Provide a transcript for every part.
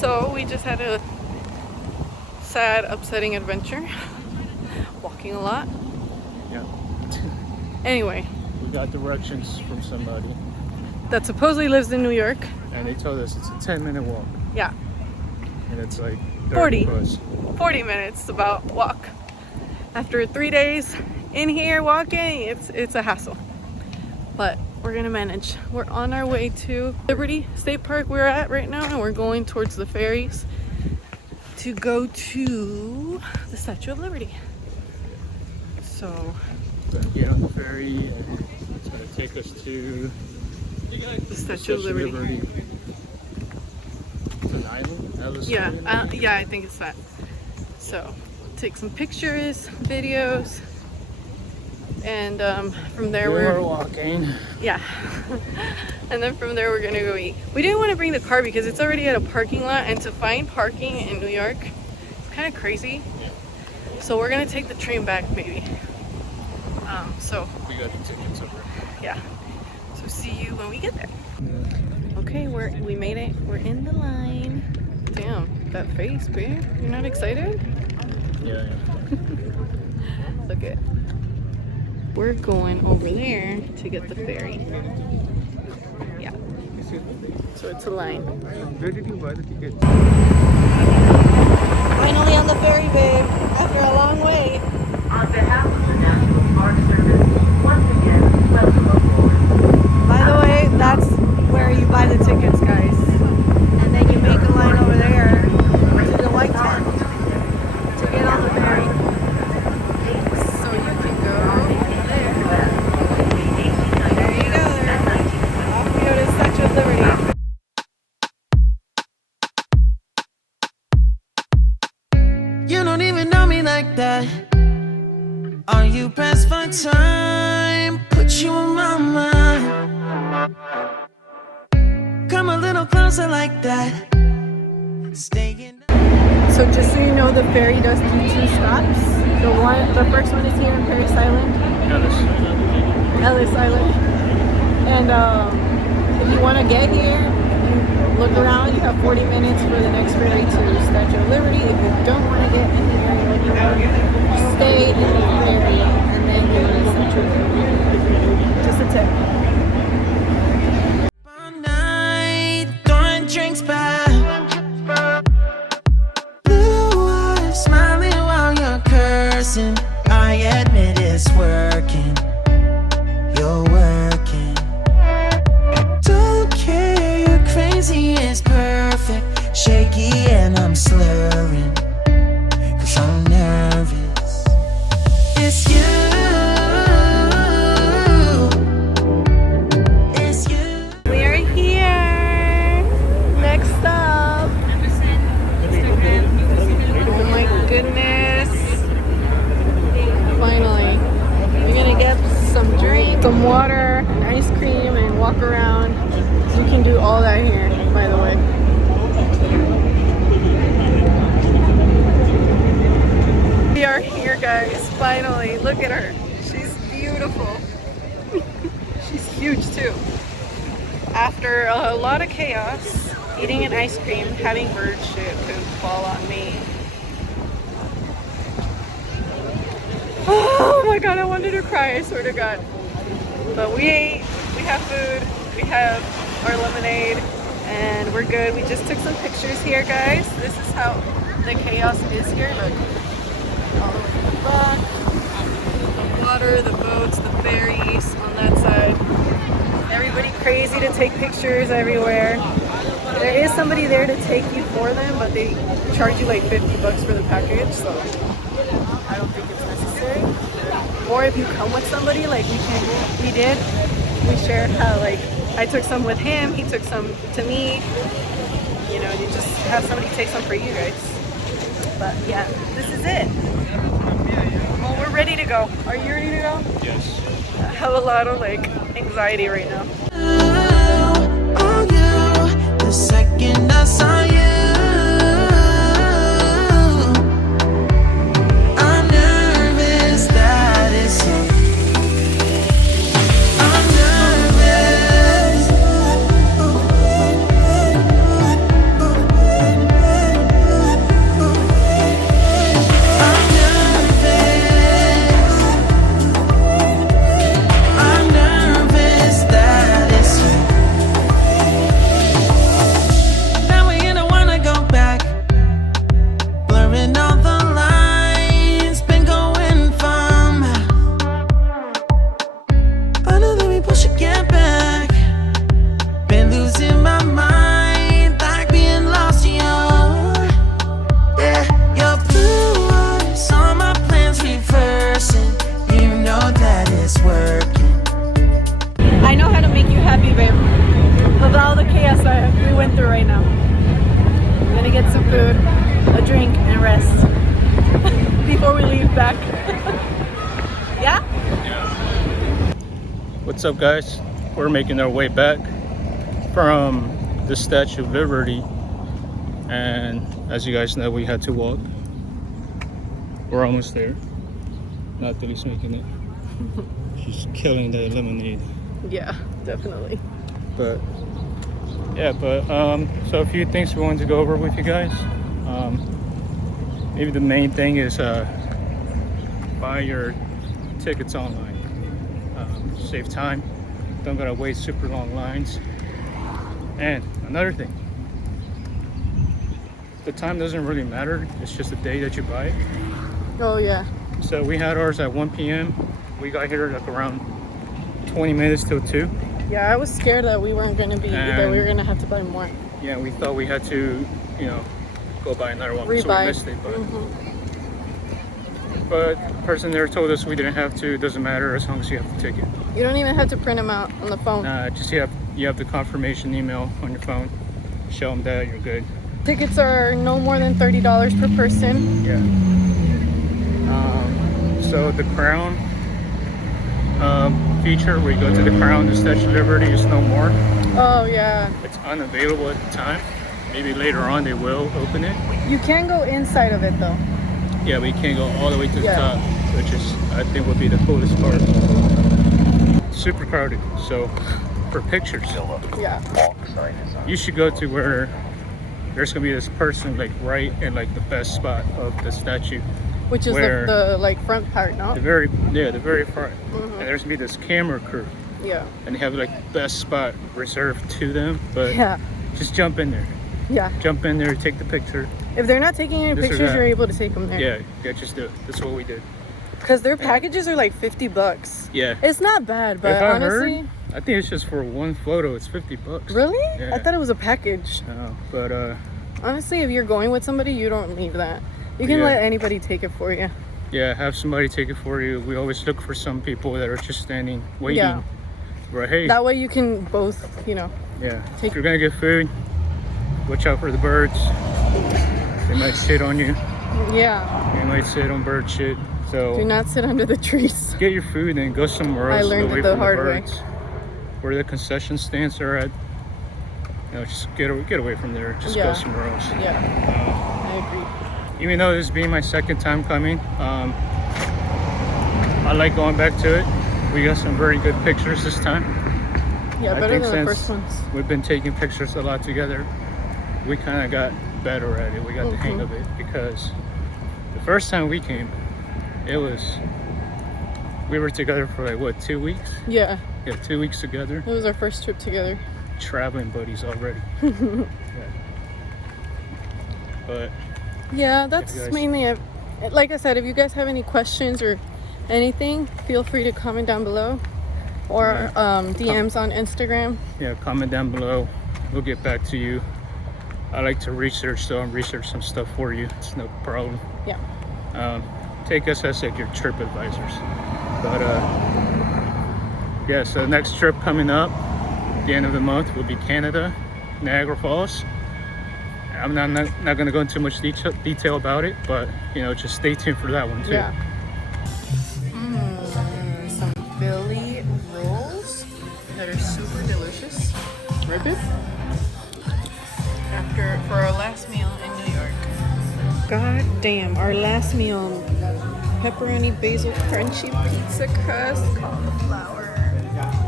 So we just had a sad, upsetting adventure. Walking a lot. Yeah. Anyway. We got directions from somebody that supposedly lives in New York. And they told us it's a 10-minute walk. Yeah. And it's like 40 minutes about walk. After 3 days in here walking, it's a hassle. But we're gonna manage. We're on our way to Liberty State Park we're at right now, and we're going towards the ferries to go to the Statue of Liberty. So we're gonna get on the ferry and it's gonna take us to the Statue of Liberty. It's an island? Yeah, I think it's that. So take some pictures, videos, and from there we're walking. Yeah. And then from there we're gonna go eat. We didn't want to bring the car because it's already at a parking lot, and to find parking in New York, it's kind of crazy. Yeah. So we're gonna take the train back maybe. So we got the tickets over. Yeah. So see you when we get there. Okay, we made it. We're in the line. Damn, that face, babe. You're not excited? Yeah. Look it. We're going over there to get the ferry. Yeah. So it's a line. Where did you buy the ticket? Finally on the ferry, babe. After a long wait. On behalf of the National Park Service, once again, welcome aboard. By the way, that's where you buy the tickets, guys. And then you make a line over there to the white tent to get on the ferry. So you can go there. There you go. Off we go to the Statue of Liberty. You don't even know me like that. Are you pressed for time? Put you on my mind. Come a little closer like that. Staying. So just so you know, the ferry does do 2 stops. The first one is here in Paris Island. Ellis Island. And if you want to get here, you look around. You have 40 minutes for the next ferry to Statue of Liberty. If you don't want to get in the area, then you want to stay in the ferry and then go to the Statue of Liberty. Just a tip. All night, throwing drinks back. Blue eyes smiling while you're cursing. I admit it's working. You're working. Don't care, you're crazy, it's perfect. Shaky and I'm slurring. 'Cause I'm nervous. It's you. It's you. We are here. Next stop. Oh my goodness. Finally. We're gonna get some drink, some water, and ice cream, and walk around. You can do all that here, by the way. We are here, guys. Finally. Look at her. She's beautiful. She's huge too. After a lot of chaos, eating an ice cream, having bird shit could fall on me. Oh my god, I wanted to cry, I swear to god. But we ate, we have food, we have our lemonade, and we're good. We just took some pictures here, guys. This is how the chaos is here. Look. All the way to the back. The water, the boats, the ferries on that side. Everybody crazy to take pictures everywhere. There is somebody there to take you for them, but they charge you like $50 for the package, so I don't think it's necessary. Or if you come with somebody, like we did, we shared how like I took some with him, he took some to me. You know, you just have somebody take some for you guys. But yeah, this is it. Well, we're ready to go. Are you ready to go? Yes. I have a lot of like anxiety right now. Oh, you, the second I saw you, I'm nervous that it's you. I'm nervous. chaos that we went through right now. We're gonna get some food, a drink, and rest before we leave back. Yeah? What's up, guys? We're making our way back from the Statue of Liberty, and as you guys know, we had to walk. We're almost there. Natalie's making it. She's killing the lemonade. Yeah, definitely. But so a few things we wanted to go over with you guys. Maybe the main thing is buy your tickets online. Save time, don't gotta wait super long lines. And another thing, the time doesn't really matter, it's just the day that you buy it. Oh yeah. So we had ours at 1 p.m. We got here like around 20 minutes till 2. Yeah, I was scared that we weren't gonna that we were gonna have to buy more. Yeah, we thought we had to, go buy another one. Rebuy. So we missed it, but the person there told us we didn't have to. It doesn't matter as long as you have the ticket. You don't even have to print them out on the phone. Just you have the confirmation email on your phone. Show them that you're good. Tickets are no more than $30 per person. Yeah. So the Crown feature, where you go to the Crown, the Statue of Liberty, is no more. Oh yeah. It's unavailable at the time. Maybe later on they will open it. You can go inside of it though. Yeah, we can't go all the way to the top, which is, I think, would be the coolest part. Super crowded, so for pictures, Yeah. you should go to where there's gonna be this person like right in like the best spot of the statue, Which is where the like front part, no? the very front, and there's gonna be this camera crew, Yeah. and they have like best spot reserved to them. But Yeah. just jump in there, take the picture. If they're not taking any This or pictures, that. you're able to take them there. Yeah, just do it. That's what we did. Because their packages are like $50. Yeah. It's not bad, but If I honestly. heard, I think it's just for one photo. It's $50. Really? Yeah. I thought it was a package. No, but Honestly, if you're going with somebody, you don't need that. You can Yeah. let anybody take it for you. yeah, have somebody take it for you. We always look for some people that are just standing, waiting. Yeah. Right, hey. That way you can both, Yeah. take- If you're gonna get food, watch out for the birds. They might sit on you. Yeah. They might sit on bird shit. So Do not sit under the trees. get your food and go somewhere else. I learned away it the from hard way. birds. Where the concession stands are at. Just get away from there. Just Yeah. go somewhere else. Yeah. I agree. Even though this being my second time coming, I like going back to it. We got some very good pictures this time. Yeah, I better think than the since first ones. we've been taking pictures a lot together, we kind of got better at it. We got the hang of it, because the first time we came, we were together for like what, 2 weeks? Yeah. Yeah, 2 weeks together. It was our first trip together. Traveling buddies already. But Yeah, that's guys- mainly it. Like I said, if you guys have any questions or anything, feel free to comment down below, or DMs on Instagram. yeah, comment down below. We'll get back to you. I like to research, so I'll research some stuff for you. It's no problem. Yeah. Take us as like your trip advisors. But yeah, so next trip coming up, the end of the month, will be Canada, Niagara Falls. I'm not going to go into much detail about it, but just stay tuned for that one too. Yeah. Some Philly rolls that are super delicious. Right, babe? For our last meal in New York. God damn, our last meal. Pepperoni basil crunchy pizza crust, cauliflower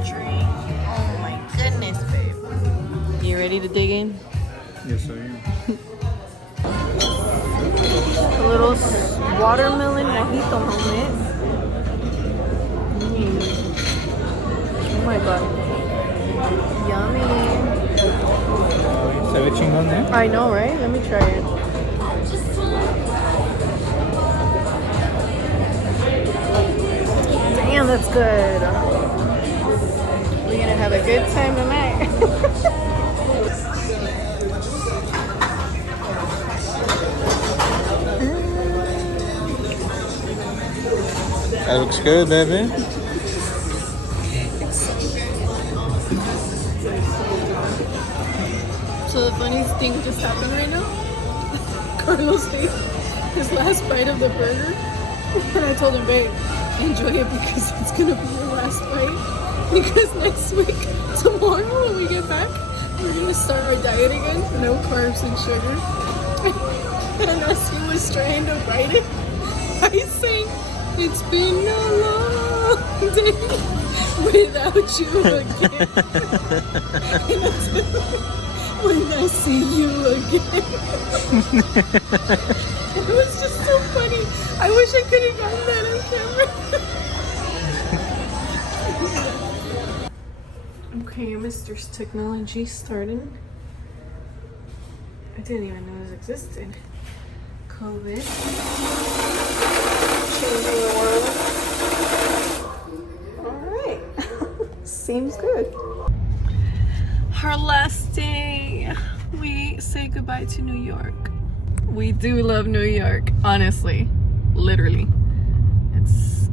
drink. Oh my goodness, babe. You ready to dig in? Yes, I am. A little watermelon mojito homemade. Oh my god. Yummy. Se ve chingón, ¿eh? I know, right? Let me try it. Damn, that's good. We're gonna have a good time tonight. That looks good, baby. So the funniest thing just happened right now. Carlos ate his last bite of the burger, and I told him, babe, enjoy it because it's gonna be your last bite. Because next week, tomorrow when we get back, we're gonna start our diet again. No carbs and sugar. And as he was trying to bite it, I sang, "It's been a long day without you again." And I said, "When I see you again." It was just so funny. I wish I could have gotten that on camera. Okay, Mr. Technology starting. I didn't even know this existed. COVID. Changing the world. Alright. Seems good. Our last day. We say goodbye to New York. We do love New York, honestly. Literally. It's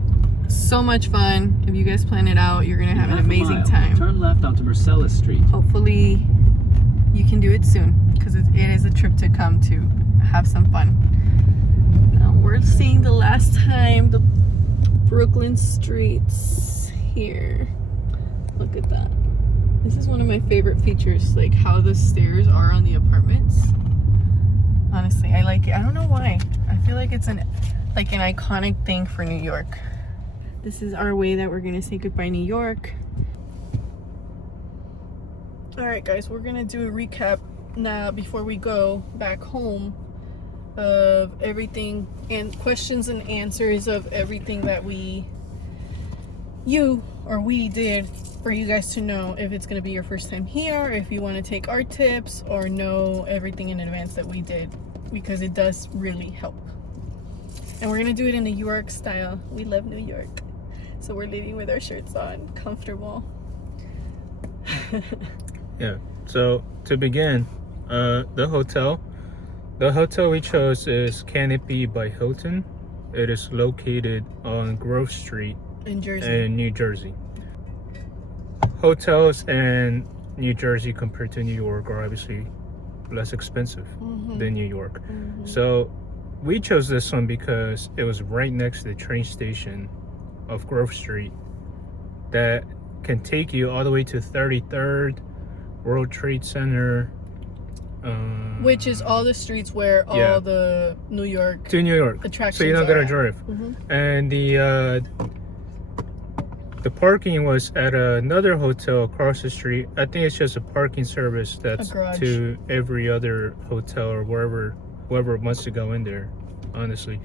so much fun. If you guys plan it out, you're gonna have an amazing time. Turn left onto Marcellus Street. Hopefully you can do it soon, because it is a trip to come to have some fun. Now we're seeing the last time the Brooklyn streets here. Look at that. This is one of my favorite features, like how the stairs are on the apartments. Honestly, I like it. I don't know why. I feel like it's an iconic thing for New York. This is our way that we're gonna say goodbye, New York. All right, guys, we're gonna do a recap now before we go back home of everything and questions and answers of everything that we did for you guys to know if it's gonna be your first time here, if you want to take our tips or know everything in advance that we did, because it does really help. And we're gonna do it in the New York style. We love New York, so we're leaving with our shirts on, comfortable. Yeah, so to begin, the hotel we chose is Canopy by Hilton. It is located on Grove Street In Jersey. in New Jersey. Hotels in New Jersey compared to New York are obviously less expensive than New York. So we chose this one because it was right next to the train station of Grove Street that can take you all the way to 33rd, World Trade Center, which is all the streets where all the New York to New York attractions so you don't gotta are. drive. And the parking was at another hotel across the street. I think it's just a parking service that's to every other hotel or whoever wants to go in there, honestly.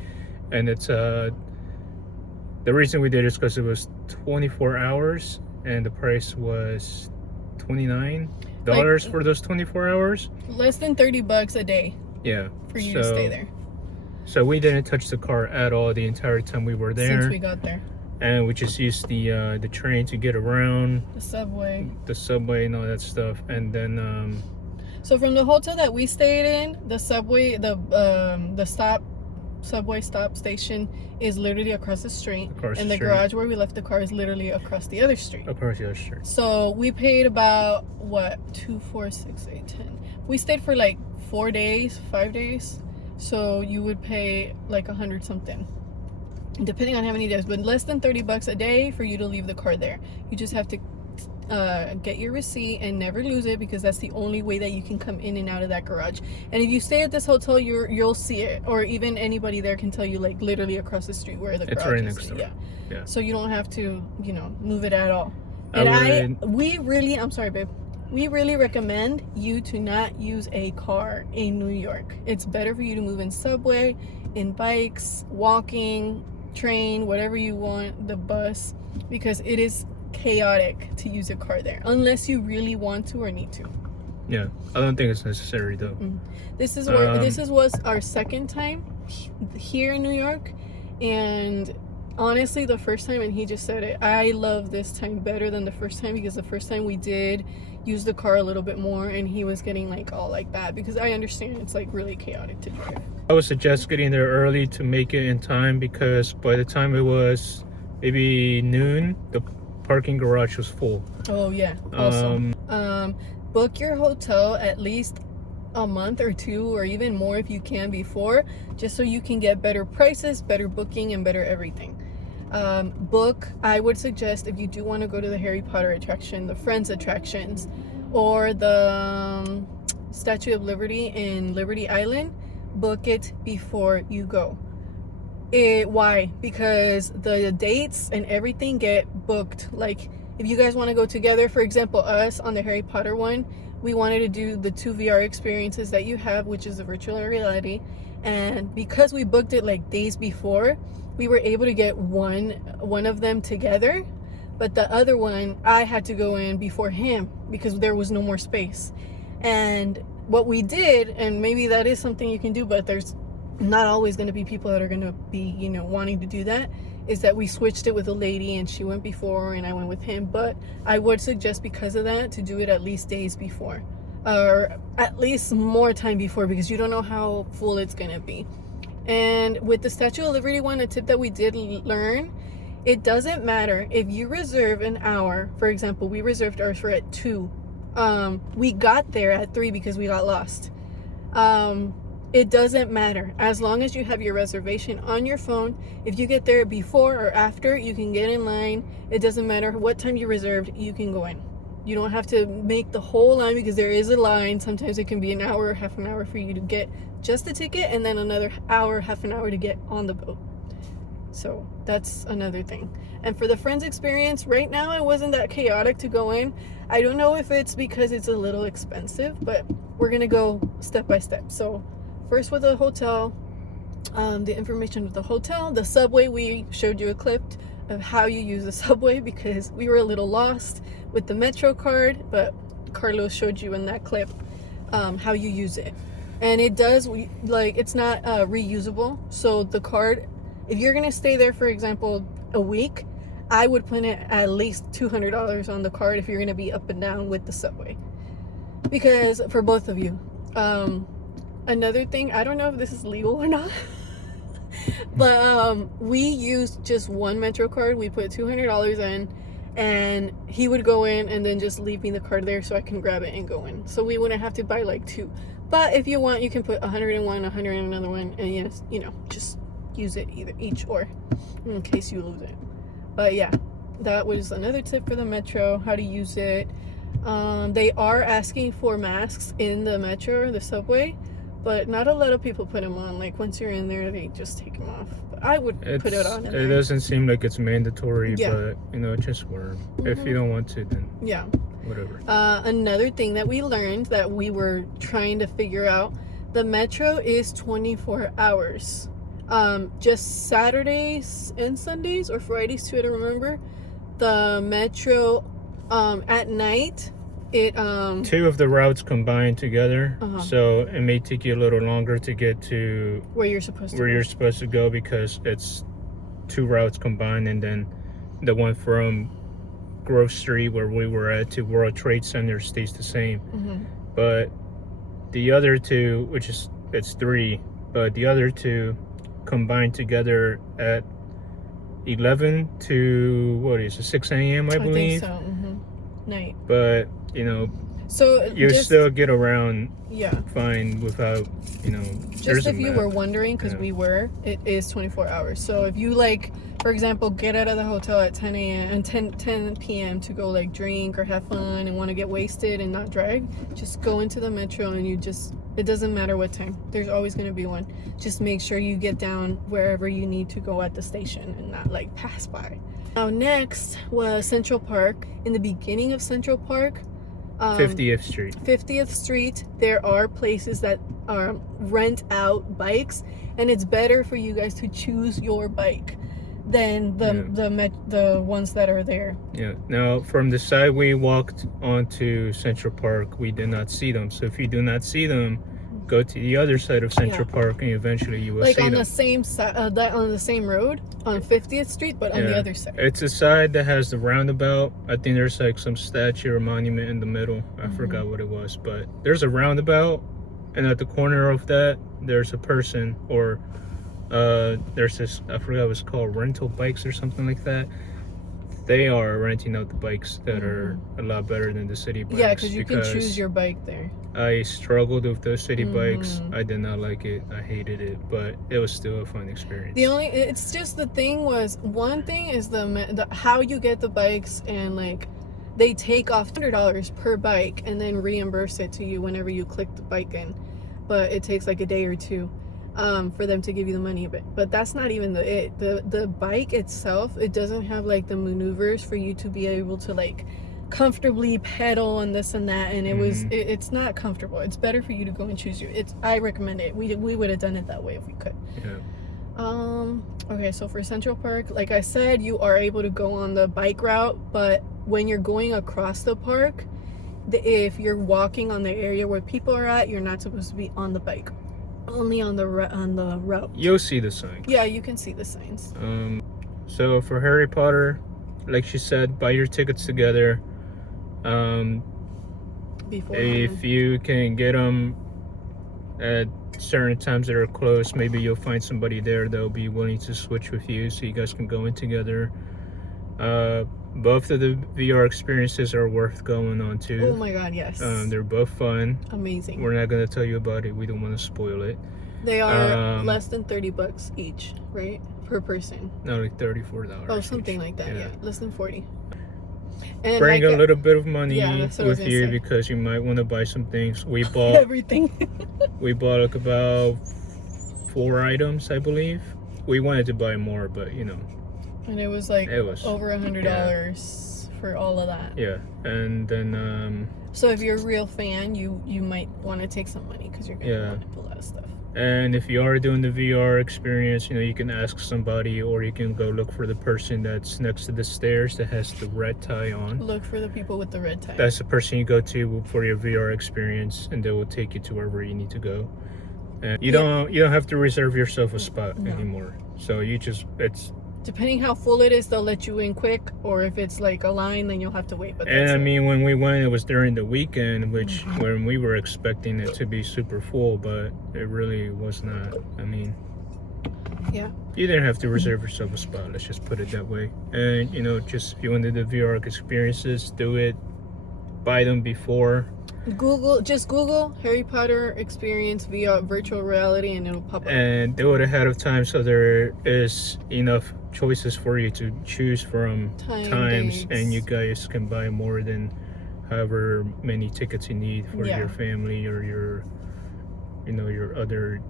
And it's the reason we did it is because it was 24 hours and the price was $29 for those 24 hours. Less than $30 a day. Yeah. For you to stay there. So we didn't touch the car at all the entire time we were there. Since we got there. And we just used the train to get around. The subway and all that stuff. And then so from the hotel that we stayed in, the subway, subway stop station is literally across the street, and the garage where we left the car is literally across the other street. So we paid about what, 2, 4, 6, 8, 10. We stayed for like 5 days. So you would pay like 100 something, depending on how many days, but less than $30 a day for you to leave the car there. You just have to get your receipt and never lose it, because that's the only way that you can come in and out of that garage. And if you stay at this hotel, you'll see it, or even anybody there can tell you, like literally across the street where the garage is. It's right next door. Yeah. So you don't have to, move it at all. And we really recommend you to not use a car in New York. It's better for you to move in subway, in bikes, walking, train, whatever you want, the bus, because it is chaotic to use a car there unless you really want to or need to. Yeah, I don't think it's necessary though. This was our second time here in New York, and honestly the first time, and he just said it, I love this time better than the first time, because the first time we did use the car a little bit more and he was getting like all like that, because I understand it's like really chaotic to drive. I would suggest getting there early to make it in time, because by the time it was maybe noon, the parking garage was full. Oh yeah, also. book your hotel at least a month or two, or even more if you can before, just so you can get better prices, better booking, and better everything. I would suggest, if you do want to go to the Harry Potter attraction, the Friends attractions, or the Statue of Liberty in Liberty Island, book it before you go. Why? Because the dates and everything get booked. Like, if you guys want to go together, for example, us on the Harry Potter one, we wanted to do the 2 VR experiences that you have, which is the virtual reality. And because we booked it like days before, we were able to get one of them together. But the other one, I had to go in before him because there was no more space. And what we did, and maybe that is something you can do, but there's not always going to be people that are going to be, you know, wanting to do that, is that we switched it with a lady, and she went before and I went with him. But I would suggest, because of that, to do it at least days before, or at least more time before, because you don't know how full it's going to be. And with the Statue of Liberty one, a tip that we did learn, it doesn't matter if you reserve an hour. For example, we reserved ours for at 2. We got there at 3 because we got lost. It doesn't matter. As long as you have your reservation on your phone, if you get there before or after, you can get in line. It doesn't matter what time you reserved, you can go in. You don't have to make the whole line, because there is a line. Sometimes it can be an hour or half an hour for you to get just the ticket, and then another hour, half an hour to get on the boat. So that's another thing. And for the Friends experience, right now it wasn't that chaotic to go in. I don't know if it's because it's a little expensive, but we're gonna go step by step. So first, with the hotel, the information with the hotel, the subway, we showed you a clip of how you use the subway, because we were a little lost with the Metro card, but Carlos showed you in that clip how you use it. And it does, like, it's not reusable. So the card, if you're gonna stay there, for example, a week, I would put it at least $200 on the card if you're gonna be up and down with the subway, because for both of you. Another thing, I don't know if this is legal or not, but we used just one Metro card. We put $200 in, and he would go in and then just leave me the card there so I can grab it and go in. So we wouldn't have to buy like 2. But if you want, you can put 101, 100 in another one, and yes, you know, just use it either each, or in case you lose it. But yeah, that was another tip for the Metro, how to use it. They are asking for masks in the Metro or the subway, but not a lot of people put them on. Like, once you're in there, they just take them off. But I would put it on. It doesn't seem like it's mandatory, yeah. But, you know, just wear them. If you don't want to, then yeah, whatever. Another thing that we learned that we were trying to figure out, the Metro is 24 hours. Just Saturdays and Sundays, or Fridays too, I don't remember. The Metro, at night, it 2 of the routes combined together, so it may take you a little longer to get to where you're supposed to go, because it's 2 routes combined, and then the one from Grove Street, where we were at, to World Trade Center stays the same. But the other 2, which is, it's 3, but the other 2 combined together at 11 to, what is it, 6 a.m. I believe. I think so. Night. But, you know, so you still get around yeah, fine without, you know, just if you were wondering, because it is 24 hours. So if you, like, for example, get out of the hotel at 10 a.m. and 10 p.m. to go, like, drink or have fun and want to get wasted and not drive, just go into the Metro, and it doesn't matter what time. There's always going to be one. Just make sure you get down wherever you need to go at the station and not, like, pass by. Now, next was Central Park. In the beginning of Central Park, 50th Street, there are places that rent out bikes, and it's better for you guys to choose your bike than the ones that are there. Yeah. Now, from the side we walked onto Central Park, we did not see them. So if you do not see them, go to the other side of Central Park, and eventually you will see them. Like on the same side, on the same road on 50th Street, but on the other side. It's a side that has the roundabout. I think there's like some statue or monument in the middle. I forgot what it was, but there's a roundabout, and at the corner of that, there's a person, or there's this, I forgot what it's called, rental bikes or something like that. they are renting out the bikes that are a lot better than the city bikes. Yeah, because you can choose your bike there. I struggled with those city bikes. I did not like it. I hated it, but it was still a fun experience. It's just the thing was, one thing is the how you get the bikes, and like they take off $100 per bike and then reimburse it to you whenever you click the bike in, but it takes like a day or two for them to give you the money. But that's not even the bike itself. It doesn't have like the maneuvers for you to be able to like comfortably pedal and this and that, and it's not comfortable. It's better for you to go and choose I recommend it. We would have done it that way if we could. Okay, so for Central Park, like I said, you are able to go on the bike route, but when you're going across the park, if you're walking on the area where people are at, you're not supposed to be on the bike, only on the route. You'll see the sign. Yeah, you can see the signs. So for Harry Potter, like she said, buy your tickets together. If you can get them at certain times that are close, maybe you'll find somebody there that'll be willing to switch with you, so you guys can go in together. Both of the VR experiences are worth going on to. Oh my god, yes. They're both fun. Amazing. We're not going to tell you about it. We don't want to spoil it. They are less than $30 each, right? Per person. No, like $34. Oh, something each. like that. Yeah, less than 40. And bring like, a little bit of money with you, say, because you might want to buy some things. We bought everything. We bought like about 4 items, I believe. We wanted to buy more, but you know. And it was like over $100 for all of that. Yeah, and then so if you're a real fan, you might want to take some money, because you're gonna want to pull out stuff. And if you are doing the VR experience, you know, you can ask somebody, or you can go look for the person that's next to the stairs that has the red tie on. Look for the people with the red tie. That's the person you go to for your VR experience, and they will take you to wherever you need to go. And you don't have to reserve yourself a spot anymore. So it's depending how full it is, they'll let you in quick, or if it's like a line, then you'll have to wait. But and I mean, when we went, it was during the weekend, which when we were expecting it to be super full, but it really was not. I mean, yeah, you didn't have to reserve yourself a spot. Let's just put it that way. And you know, just if you wanted the VR experiences, do it. Buy them before. Just Google Harry Potter experience VR virtual reality, and it'll pop up. And do it ahead of time, so there is enough choices for you to choose from times, and you guys can buy more than however many tickets you need for your family or your other,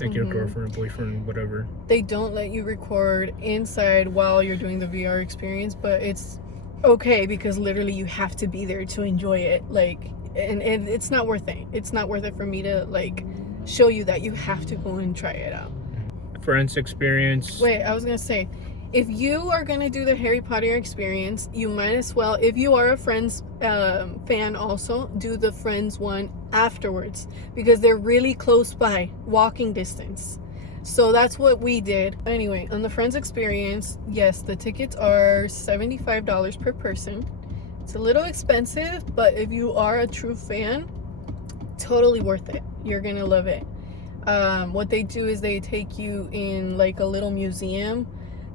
like your girlfriend, boyfriend, whatever. They don't let you record inside while you're doing the VR experience, but it's okay, because literally you have to be there to enjoy it. Like, and it's not worth it. It's not worth it for me to like show you that. You have to go and try it out. Friends experience. Wait, I was gonna say, if you are gonna do the Harry Potter experience, you might as well, if you are a Friends fan also, do the Friends one afterwards, because they're really close by, walking distance. So that's what we did. Anyway, on the Friends experience, yes, the tickets are $75 per person. It's a little expensive, but if you are a true fan, totally worth it. You're gonna love it. What they do is they take you in like a little museum.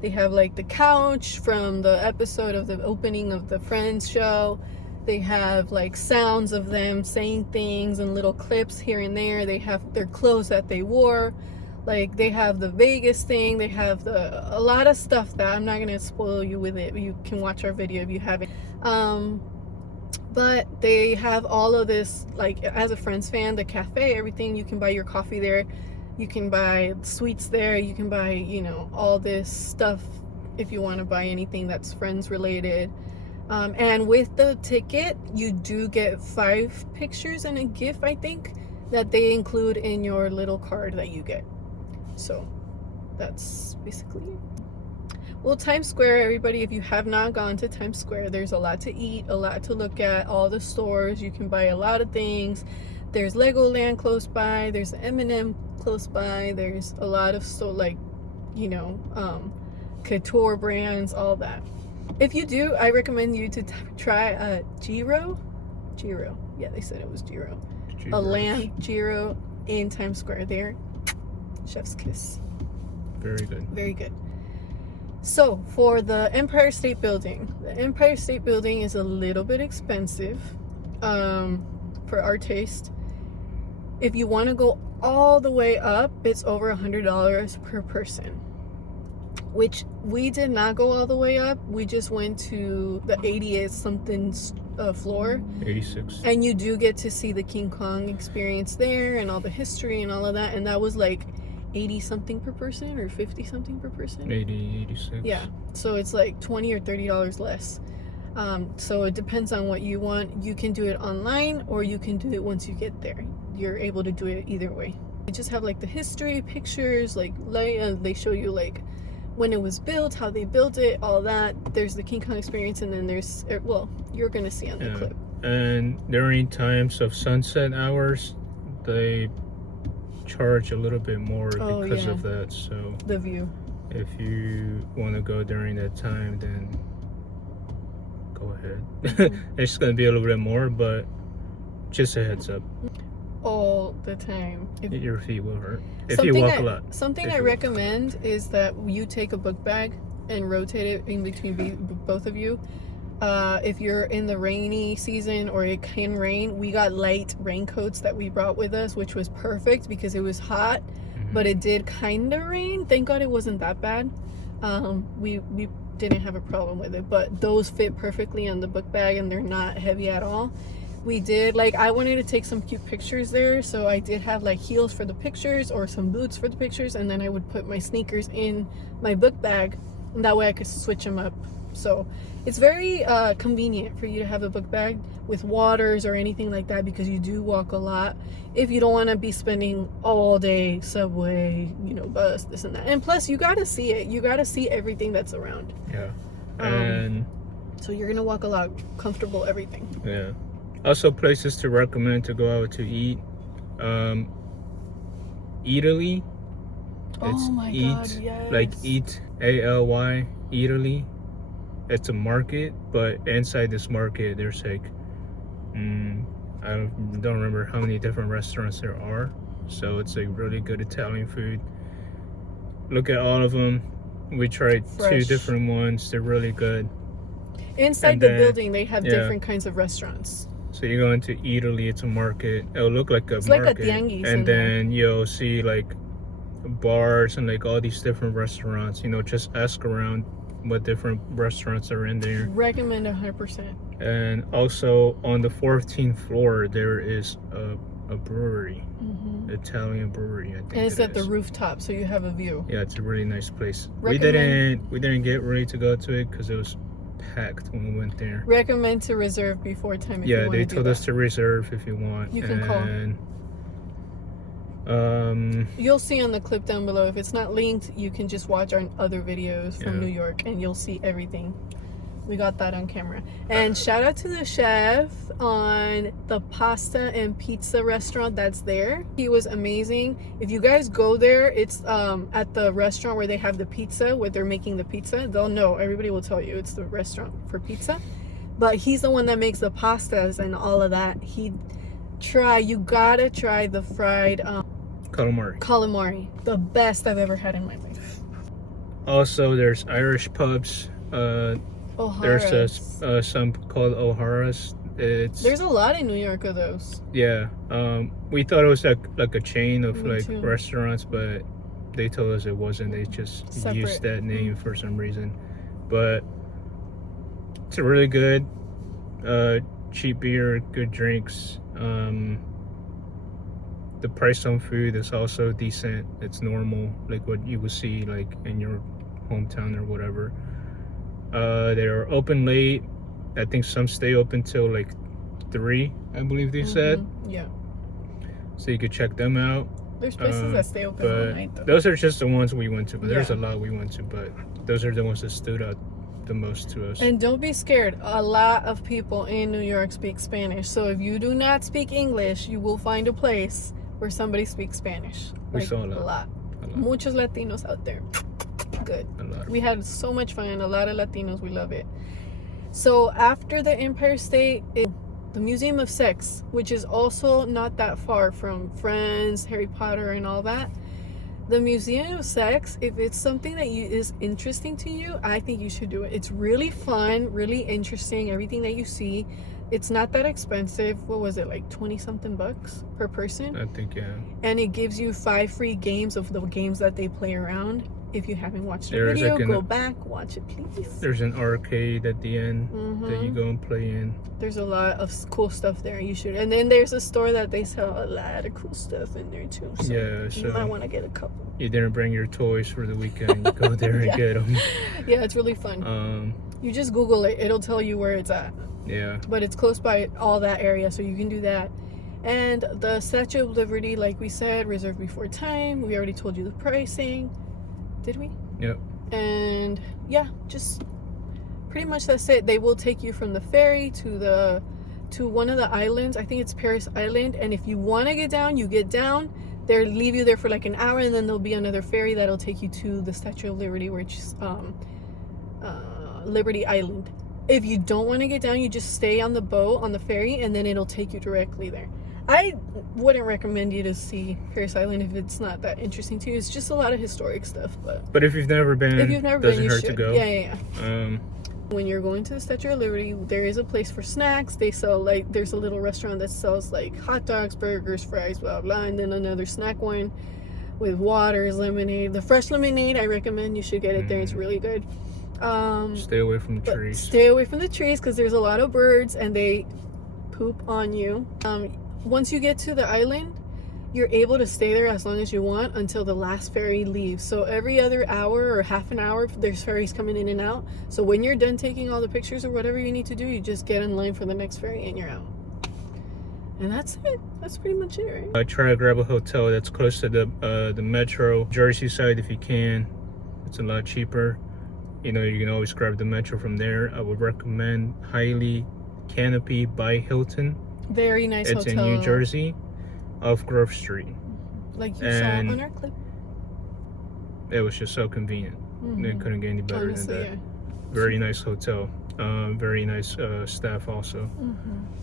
They have like the couch from the episode of the opening of the Friends show. They have like sounds of them saying things and little clips here and there. They have their clothes that they wore. Like they have the Vegas thing. They have a lot of stuff that I'm not gonna spoil you with it. You can watch our video if you haven't. But they have all of this, like as a Friends fan, the cafe, everything. You can buy your coffee there. You can buy sweets there. You can buy, you know, all this stuff if you want to buy anything that's Friends related. And with the ticket, you do get 5 pictures and a GIF, I think, that they include in your little card that you get. So that's basically it. Well, Times Square, everybody, if you have not gone to Times Square, there's a lot to eat, a lot to look at, all the stores. You can buy a lot of things. There's Legoland close by. There's Emmet close by. There's a lot of like, you know, couture brands, all that. If you do, I recommend you to try Giro. Yeah, they said it was Giro. A lamb gyro in Times Square there. Chef's kiss. Very good. Very good. So for the Empire State Building, the Empire State Building is a little bit expensive for our taste. If you want to go all the way up, it's over $100 per person, which we did not go all the way up. We just went to the 80th something floor, 86. and you do get to see the King Kong experience there and all the history and all of that, and that was like 80 something per person or 50 something per person. 80, 86. Yeah, so it's like $20 or $30 less. So it depends on what you want. You can do it online, or you can do it once you get there. You're able to do it either way. They just have like the history pictures, like they show you like when it was built, how they built it, all that. There's the King Kong experience, and then there's, well, you're gonna see on the clip. And during times of sunset hours, they charge a little bit more because of that. So the view. If you want to go during that time, then go ahead. It's gonna be a little bit more, but just a heads up. All the time. Your feet will hurt if you walk a lot. Something I recommend is that you take a book bag and rotate it in between both of you. If you're in the rainy season or it can rain, we got light raincoats that we brought with us, which was perfect because it was hot, but it did kind of rain. Thank God it wasn't that bad. We didn't have a problem with it, but those fit perfectly on the book bag and they're not heavy at all. We did, like, I wanted to take some cute pictures there, so I did have like heels for the pictures or some boots for the pictures, and then I would put my sneakers in my book bag, and that way I could switch them up. So it's very convenient for you to have a book bag with waters or anything like that, because you do walk a lot if you don't want to be spending all day subway, you know, bus, this and that. And plus you got to see it, you got to see everything that's around. And so you're gonna walk a lot, comfortable, everything. Also, places to recommend to go out to eat. Eataly. Oh my God, yes. Like eat, ALY, Eataly. It's a market, but inside this market, there's like, I don't remember how many different restaurants there are. So it's like really good Italian food. Look at all of them. We tried two different ones. They're really good. Inside the building, they have different kinds of restaurants. So you go into Italy, it's a market. It'll look like a market. Like a tianguis. And then you'll see like bars and like all these different restaurants. You know, just ask around what different restaurants are in there. Recommend 100%. And also on the 14th floor, there is a brewery, Italian brewery, I think. And it's at the rooftop, so you have a view. Yeah, it's a really nice place. We didn't get ready to go to it because it was packed when we went there. Recommend to reserve before time. If you want they told us to reserve if you want. You can call. You'll see on the clip down below. If it's not linked, you can just watch our other videos from New York, and you'll see everything. We got that on camera. And shout out to the chef on the pasta and pizza restaurant that's there. He was amazing. If you guys go there, it's at the restaurant where they have the pizza, where they're making the pizza. They'll know. Everybody will tell you it's the restaurant for pizza. But he's the one that makes the pastas and all of that. You gotta try the fried calamari. The best I've ever had in my life. Also, there's Irish pubs. O'Hara's. There's some called O'Hara's. There's a lot in New York of those. Yeah. We thought it was like a chain of restaurants, but they told us it wasn't. They just used that name for some reason. But it's a really good, cheap beer, good drinks. The price on food is also decent. It's normal, like what you would see like in your hometown or whatever. They are open late. I think some stay open till like 3, I believe they said. Yeah. So you could check them out. There's places that stay open all night though. Those are just the ones we went to, but there's a lot we went to, but those are the ones that stood out the most to us. And don't be scared. A lot of people in New York speak Spanish. So if you do not speak English, you will find a place where somebody speaks Spanish. We saw a lot. Muchos Latinos out there. Good. We had so much fun. A lot of Latinos. We love it. So after the Empire State is the Museum of Sex, which is also not that far from Friends, Harry Potter, and all that. The Museum of Sex, if it's something that is interesting to you, I think you should do it. It's really fun, really interesting, everything that you see. It's not that expensive. What was it, like 20 something bucks per person? I think, yeah. And it gives you 5 free games of the games that they play around. If you haven't watched the There's video, like go back, watch it, please. There's an arcade at the end that you go and play in. There's a lot of cool stuff there. You should. And then there's a store that they sell a lot of cool stuff in there too. So Yeah, you so might want to get a couple. you didn't bring your toys for the weekend. You go there and get them. Yeah, it's really fun. You just Google it. It'll tell you where it's at. Yeah. But it's close by all that area, so you can do that. And the Statue of Liberty, like we said, reserved before time. We already told you the pricing. Did we? Yep. And yeah, just pretty much that's it. They will take you from the ferry to one of the islands. I think it's Paris Island. And if you want to get down, you get down. They'll leave you there for like an hour, and then there'll be another ferry that'll take you to the Statue of Liberty, which is Liberty Island. If you don't want to get down, you just stay on the boat on the ferry, and then it'll take you directly there. I wouldn't recommend you to see Paris Island if it's not that interesting to you. It's just a lot of historic stuff. But if you've never been, doesn't you hurt should. to go. Yeah. When you're going to the Statue of Liberty, there is a place for snacks. They sell, like, there's a little restaurant that sells like hot dogs, burgers, fries, blah blah, and then another snack one with waters, lemonade. The fresh lemonade, I recommend you should get it there. It's really good. Stay away from the trees. Stay away from the trees because there's a lot of birds and they poop on you. Once you get to the island, you're able to stay there as long as you want until the last ferry leaves. So every other hour or half an hour, there's ferries coming in and out. So when you're done taking all the pictures or whatever you need to do, you just get in line for the next ferry and you're out. And that's it. That's pretty much it, right? I try to grab a hotel that's close to the metro, Jersey side if you can. It's a lot cheaper. You know, you can always grab the metro from there. I would recommend highly Canopy by Hilton. Very nice it's hotel. in New Jersey, off Grove Street. Like you saw on our clip. It was just so convenient. They couldn't get any better Honestly, than that. yeah. Very nice hotel. Very nice staff also.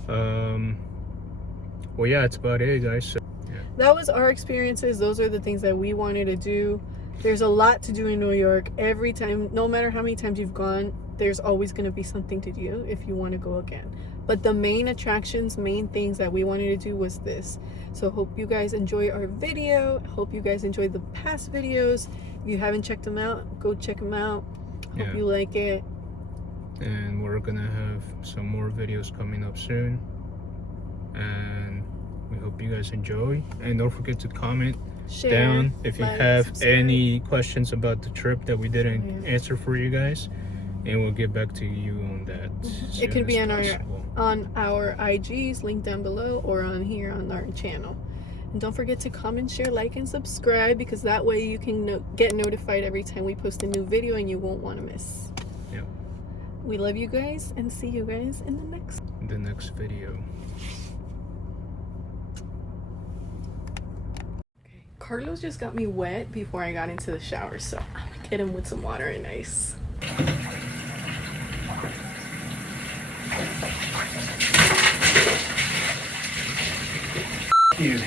Well, yeah, that's about it, guys. So, yeah. That was our experiences. Those are the things that we wanted to do. There's a lot to do in New York. Every time, no matter how many times you've gone, there's always going to be something to do if you want to go again. But the main attractions, main things that we wanted to do was this. So hope you guys enjoy our video. Hope you guys enjoyed the past videos. If you haven't checked them out, go check them out. Hope you like it. And we're gonna have some more videos coming up soon. And we hope you guys enjoy. And don't forget to comment Share, down if you like, have subscribe. any questions about the trip that we didn't answer for you guys. And we'll get back to you on that. It could be on possible. our IGs, link down below, or on here on our channel. And don't forget to comment, share, like, and subscribe, because that way you can get notified every time we post a new video and you won't want to miss. Yep. We love you guys and see you guys in The next video. Carlos just got me wet before I got into the shower, so I'm gonna get him with some water and ice. You.